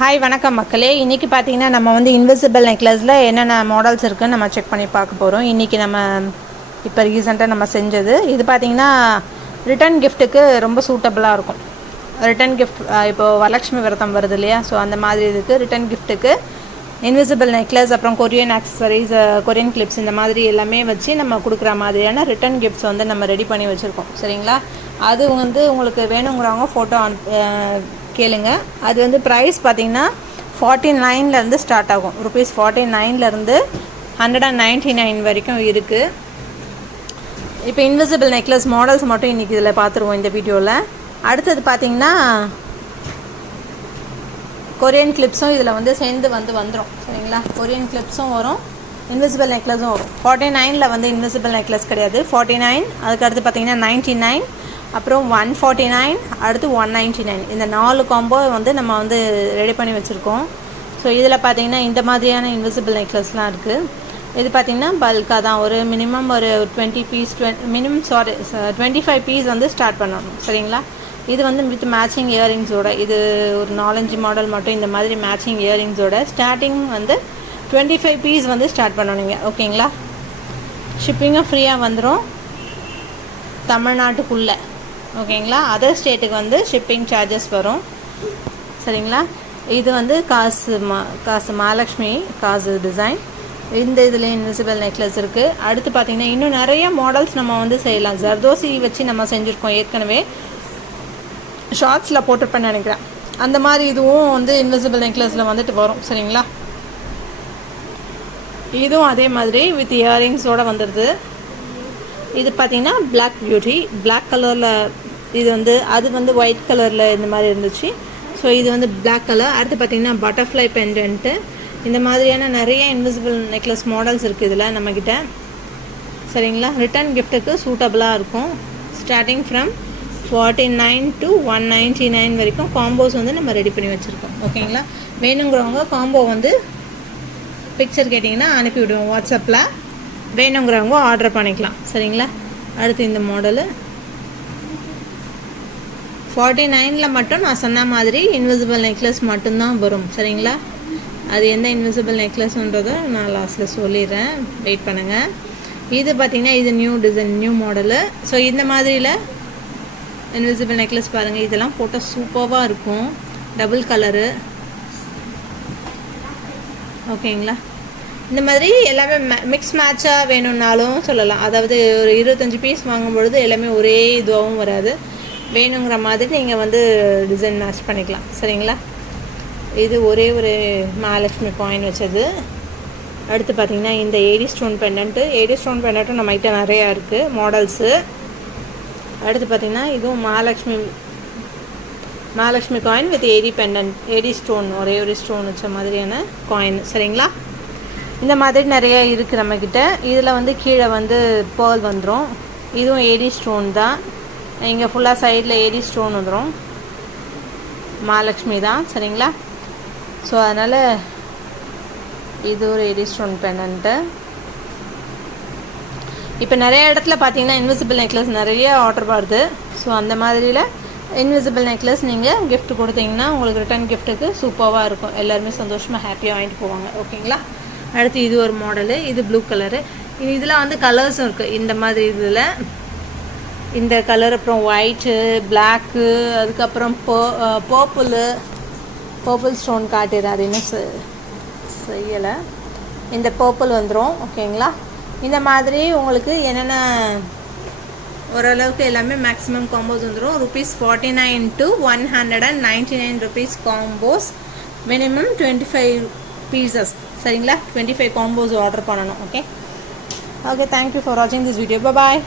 Hi வணக்கம் மக்களே. இன்றைக்கி பார்த்தீங்கன்னா நம்ம வந்து இன்விசிபிள் நெக்லஸில் என்னென்ன மாடல்ஸ் இருக்குதுன்னு நம்ம செக் பண்ணி பார்க்க போகிறோம். இன்றைக்கி நம்ம இப்போ ரீசெண்டாக நம்ம செஞ்சது இது பார்த்திங்கன்னா ரிட்டன் கிஃப்ட்டுக்கு ரொம்ப சூட்டபுளாக இருக்கும். ரிட்டன் கிஃப்ட் இப்போது வரலட்சுமி விரதம் வருது இல்லையா, ஸோ அந்த மாதிரி இதுக்கு ரிட்டன் கிஃப்ட்டுக்கு இன்விசிபிள் நெக்லஸ், அப்புறம் கொரியன் ஆக்சசரிஸ், கொரியன் கிளிப்ஸ், இந்த மாதிரி எல்லாமே வச்சு நம்ம கொடுக்குற மாதிரியான ரிட்டன் கிஃப்ட்ஸ் வந்து நம்ம ரெடி பண்ணி வச்சுருக்கோம். சரிங்களா, அது வந்து உங்களுக்கு வேணுங்கிறவங்க ஃபோட்டோ கேளுங்க. அது வந்து ப்ரைஸ் பார்த்திங்கன்னா 49லேருந்து ஸ்டார்ட் ஆகும். ருபீஸ் 49லேருந்து 199 வரைக்கும் இருக்குது. இப்போ இன்விசிபிள் நெக்லஸ் மாடல்ஸ் மட்டும் இன்றைக்கி இதில் பார்த்துருவோம் இந்த வீடியோவில். அடுத்தது பார்த்திங்கன்னா கொரியன் கிளிப்ஸும் இதில் வந்து சேர்ந்து வந்துடும். சரிங்களா, கொரியன் கிளிப்ஸும் வரும், இன்விசிபிள் நெக்லஸும் வரும். 49ல் வந்து இன்விசிபிள் நெக்லஸ் கிடையாது, 49. அதுக்கு அடுத்து பார்த்திங்கன்னா 99, அப்புறம் 149, அடுத்து 199. இந்த 4 காம்போ வந்து நம்ம வந்து ரெடி பண்ணி வச்சுருக்கோம். ஸோ இதில் பார்த்திங்கன்னா இந்த மாதிரியான இன்விசிபிள் நெக்லஸ்லாம் இருக்குது. இது பார்த்திங்கன்னா பல்காக தான் ஒரு மினிமம் ஒரு 20 பீஸ் 25 பீஸ் வந்து ஸ்டார்ட் பண்ணணும். சரிங்களா, இது வந்து வித் மேட்சிங் இயரிங்ஸோட, இது ஒரு 4-5 மாடல் மட்டும் இந்த மாதிரி மேட்சிங் இயரிங்ஸோட ஸ்டார்டிங் வந்து 25 பீஸ் வந்து ஸ்டார்ட் பண்ணணுங்க. ஓகேங்களா, ஷிப்பிங்கும் ஃப்ரீயாக வந்துடும் தமிழ்நாட்டுக்குள்ளே. ஓகேங்களா, அதர் ஸ்டேட்டுக்கு வந்து ஷிப்பிங் சார்ஜஸ் வரும். சரிங்களா, இது வந்து காசு மகாலட்சுமி காசு டிசைன். இந்த இதில் இன்விசிபிள் நெக்லஸ் இருக்குது. அடுத்து பார்த்திங்கன்னா இன்னும் நிறைய மாடல்ஸ் நம்ம வந்து செய்யலாம். ஜர்தோசி வச்சு நம்ம செஞ்சுருக்கோம், ஏற்கனவே ஷார்ட்ஸில் போட்டிருப்பேன்னு நினைக்கிறேன். அந்த மாதிரி இதுவும் வந்து இன்விசிபிள் நெக்லஸில் வந்துட்டு வரும். சரிங்களா, இதுவும் அதே மாதிரி வித் இயரிங்ஸோடு வந்துடுது. இது பார்த்திங்கன்னா பிளாக் பியூட்டி, பிளாக் கலரில். இது வந்து அது வந்து ஒயிட் கலரில் இந்த மாதிரி இருந்துச்சு. ஸோ இது வந்து பிளாக் கலர். அடுத்து பார்த்திங்கன்னா பட்டர்ஃப்ளை பெண்டன்ட்டு. இந்த மாதிரியான நிறைய இன்விசிபிள் நெக்லஸ் மாடல்ஸ் இருக்குது இதில் நம்மக்கிட்ட. சரிங்களா, ரிட்டன் கிஃப்ட்டுக்கு சூட்டபுளாக இருக்கும். ஸ்டார்டிங் ஃப்ரம் 49 to 199 வரைக்கும் காம்போஸ் வந்து நம்ம ரெடி பண்ணி வச்சுருக்கோம். ஓகேங்களா, வேணுங்கிறவங்க காம்போ வந்து பிக்சர் கேட்டிங்கன்னா அனுப்பிவிடுவோம் வாட்ஸ்அப்பில். வேணுங்கிறவங்க ஆர்டர் பண்ணிக்கலாம். சரிங்களா, அடுத்து இந்த மாடலு 49ல் மட்டும் நான் சொன்ன மாதிரி இன்விசிபிள் நெக்லஸ் மட்டும்தான் வரும். சரிங்களா, அது எந்த இன்விசிபிள் நெக்லஸ்ன்றதை நான் லாஸ்ட்டில் சொல்லிடுறேன், வெயிட் பண்ணுங்கள். இது பார்த்திங்கன்னா இது new design, new model. So இந்த மாதிரியில் இன்விசிபிள் நெக்லஸ் பாருங்கள், இதெல்லாம் போட்டால் சூப்பராக இருக்கும், டபுள் கலரு. ஓகேங்களா, இந்த மாதிரி எல்லாமே மிக்ஸ் மேட்சாக வேணும்னாலும் சொல்லலாம். அதாவது ஒரு 25 பீஸ் வாங்கும்பொழுது எல்லாமே ஒரே இதுவாகவும் வராது, வேணுங்கிற மாதிரி நீங்கள் வந்து டிசைன் மேட்ச் பண்ணிக்கலாம். சரிங்களா, இது ஒரே ஒரு மகாலட்சுமி காயின் வச்சது. அடுத்து பார்த்திங்கன்னா இந்த AD stone pendant. AD stone பெண்டன்ட்டும் நம்மகிட்ட நிறையா இருக்குது மாடல்ஸு. அடுத்து பார்த்திங்கன்னா இதுவும் Mahalakshmi coin with AD pendant, AD stone, ஒரே ஒரு ஸ்டோன் வச்ச மாதிரியான காயின். சரிங்களா, இந்த மாதிரி நிறைய இருக்குது நம்மக்கிட்ட. இதில் வந்து கீழே வந்து பேர்ல் வந்துடும். இதுவும் ஏடி ஸ்டோன் தான், இங்கே ஃபுல்லாக சைடில் ஏடி ஸ்டோன் வந்துடும், மகாலட்சுமி தான். சரிங்களா, ஸோ அதனால் இது ஒரு ஏடி ஸ்டோன் பெண்டன்ட்டு. இப்போ நிறைய இடத்துல பார்த்தீங்கன்னா இன்விசிபிள் நெக்லஸ் நிறைய ஆர்டர் வருது. ஸோ அந்த மாதிரியில் இன்விசிபிள் நெக்லஸ் நீங்கள் கிஃப்ட் கொடுத்தீங்கன்னா உங்களுக்கு ரிட்டன் கிஃப்ட்டுக்கு சூப்பராக இருக்கும். எல்லாருமே சந்தோஷமாக ஹாப்பியாக வாங்கிட்டு போவாங்க. ஓகேங்களா, அடுத்து இது ஒரு மாடலு, இது ப்ளூ கலரு. இதில் வந்து கலர்ஸும் இருக்குது இந்த மாதிரி. இதில் இந்த கலர், அப்புறம் ஒயிட்டு, பிளாக்கு, அதுக்கப்புறம் பர்பிள் ஸ்டோன் காட்டிடுறேன், அது இன்னும் செய்யலை. இந்த பர்பிள் வந்துடும். ஓகேங்களா, இந்த மாதிரி உங்களுக்கு என்னென்ன ஓரளவுக்கு எல்லாமே மேக்ஸிமம் காம்போஸ் வந்துடும். Rupees 49 to 199 rupees combos. Minimum 25 pieces. சரிங்களா, 25 காம்போஸ் ஆர்டர் பண்ணணும். ஓகே, தேங்க்யூ ஃபார் வாட்சிங் திஸ் வீடியோ. பாய்.